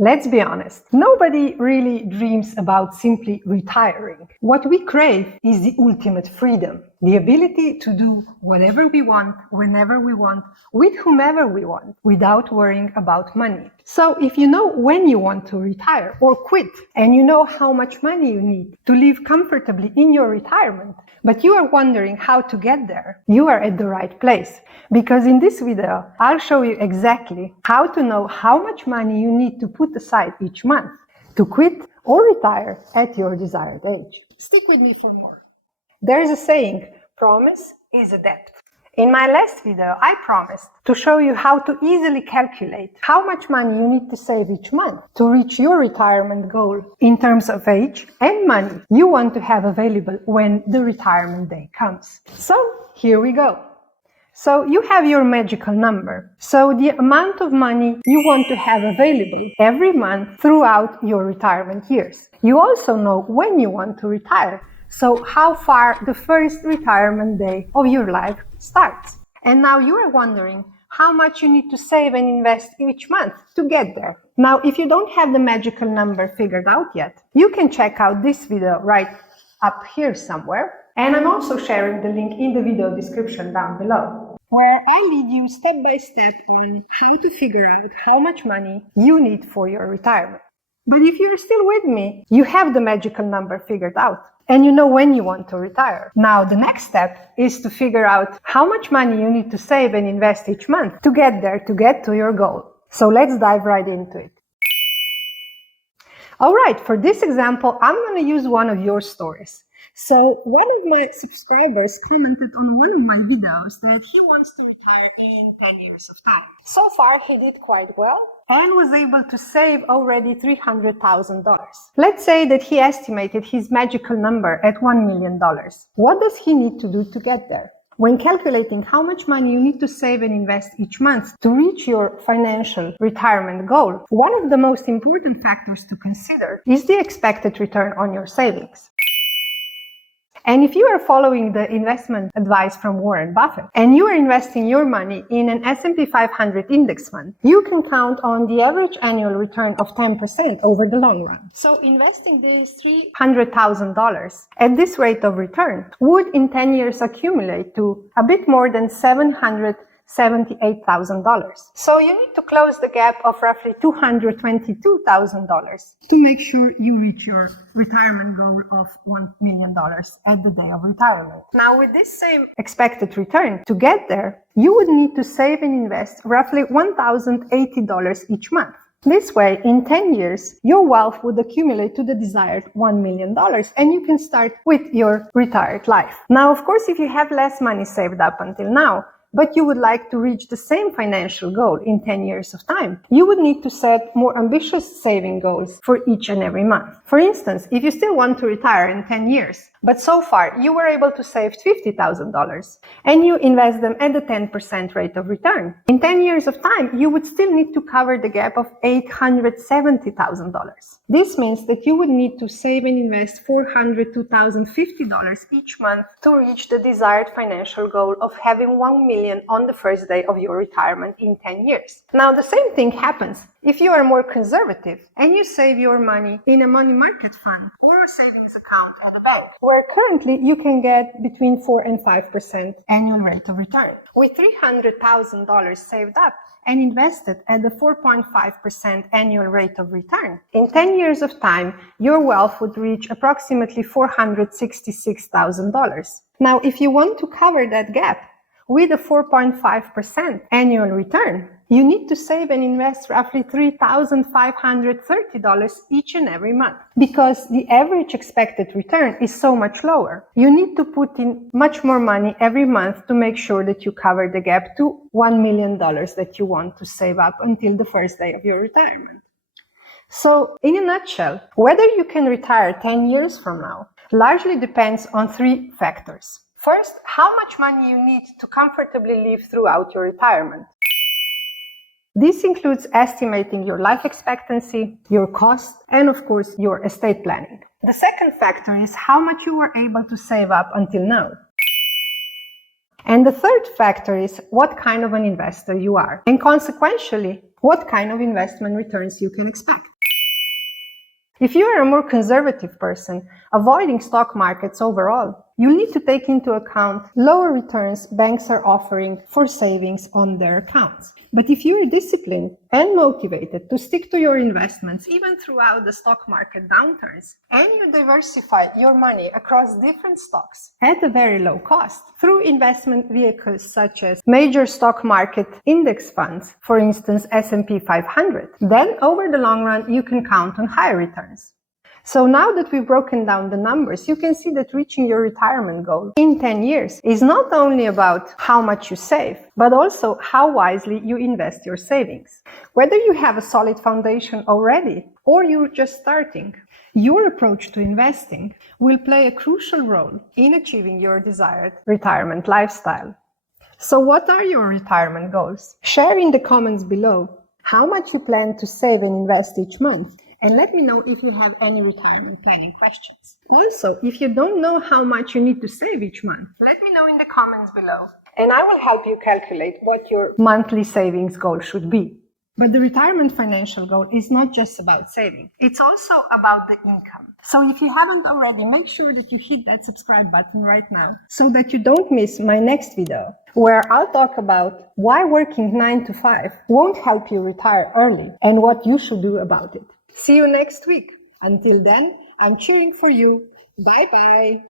Let's be honest, nobody really dreams about simply retiring. What we crave is the ultimate freedom, the ability to do whatever we want, whenever we want, with whomever we want, without worrying about money. So if you know when you want to retire or quit, and you know how much money you need to live comfortably in your retirement, but you are wondering how to get there, you are at the right place. Because in this video, I'll show you exactly how to know how much money you need to put aside each month to quit or retire at your desired age. Stick with me for more. There is a saying, promise is a debt. In my last video, I promised to show you how to easily calculate how much money you need to save each month to reach your retirement goal in terms of age and money you want to have available when the retirement day comes. So here we go. So you have your magical number. So the amount of money you want to have available every month throughout your retirement years. You also know when you want to retire. So how far the first retirement day of your life starts. And now you are wondering how much you need to save and invest each month to get there. Now, if you don't have the magical number figured out yet, you can check out this video right up here somewhere. And I'm also sharing the link in the video description down below, where I lead you step by step on how to figure out how much money you need for your retirement. But if you're still with me, you have the magical number figured out and you know when you want to retire. Now, the next step is to figure out how much money you need to save and invest each month to get there, to get to your goal. So let's dive right into it. All right, for this example, I'm going to use one of your stories. So one of my subscribers commented on one of my videos that he wants to retire in 10 years of time. So far, he did quite well and was able to save already $300,000. Let's say that he estimated his magical number at $1 million. What does he need to do to get there? When calculating how much money you need to save and invest each month to reach your financial retirement goal, one of the most important factors to consider is the expected return on your savings. And if you are following the investment advice from Warren Buffett and you are investing your money in an S&P 500 index fund, you can count on the average annual return of 10% over the long run. So investing these $300,000 at this rate of return would in 10 years accumulate to a bit more than $778,000. So you need to close the gap of roughly $222,000 to make sure you reach your retirement goal of $1 million at the day of retirement. Now, with this same expected return, to get there, you would need to save and invest roughly $1,080 each month. This way, in 10 years, your wealth would accumulate to the desired $1 million and you can start with your retired life. Now, of course, if you have less money saved up until now, but you would like to reach the same financial goal in 10 years of time, you would need to set more ambitious saving goals for each and every month. For instance, if you still want to retire in 10 years, but so far you were able to save $50,000 and you invest them at the 10% rate of return, in 10 years of time, you would still need to cover the gap of $870,000. This means that you would need to save and invest $402,050 each month to reach the desired financial goal of having $1 million on the first day of your retirement in 10 years. Now, the same thing happens if you are more conservative and you save your money in a money market fund or a savings account at a bank, where currently you can get between 4 and 5% annual rate of return. With $300,000 saved up and invested at the 4.5% annual rate of return, in 10 years of time, your wealth would reach approximately $466,000. Now, if you want to cover that gap with a 4.5% annual return, you need to save and invest roughly $3,530 each and every month. Because the average expected return is so much lower, you need to put in much more money every month to make sure that you cover the gap to $1 million that you want to save up until the first day of your retirement. So, in a nutshell, whether you can retire 10 years from now largely depends on 3 factors. First, how much money you need to comfortably live throughout your retirement. This includes estimating your life expectancy, your cost, and of course, your estate planning. The second factor is how much you were able to save up until now. And the third factor is what kind of an investor you are, and consequentially, what kind of investment returns you can expect. If you are a more conservative person, avoiding stock markets overall, you need to take into account lower returns banks are offering for savings on their accounts. But if you are disciplined and motivated to stick to your investments even throughout the stock market downturns, and you diversify your money across different stocks at a very low cost through investment vehicles such as major stock market index funds, for instance S&P 500, then over the long run you can count on higher returns. So now that we've broken down the numbers, you can see that reaching your retirement goal in 10 years is not only about how much you save, but also how wisely you invest your savings. Whether you have a solid foundation already or you're just starting, your approach to investing will play a crucial role in achieving your desired retirement lifestyle. So what are your retirement goals? Share in the comments below how much you plan to save and invest each month. And let me know if you have any retirement planning questions. Also, if you don't know how much you need to save each month, let me know in the comments below, and I will help you calculate what your monthly savings goal should be. But the retirement financial goal is not just about saving. It's also about the income. So if you haven't already, make sure that you hit that subscribe button right now so that you don't miss my next video, where I'll talk about why working 9 to 5 won't help you retire early and what you should do about it. See you next week. Until then, I'm cheering for you. Bye bye.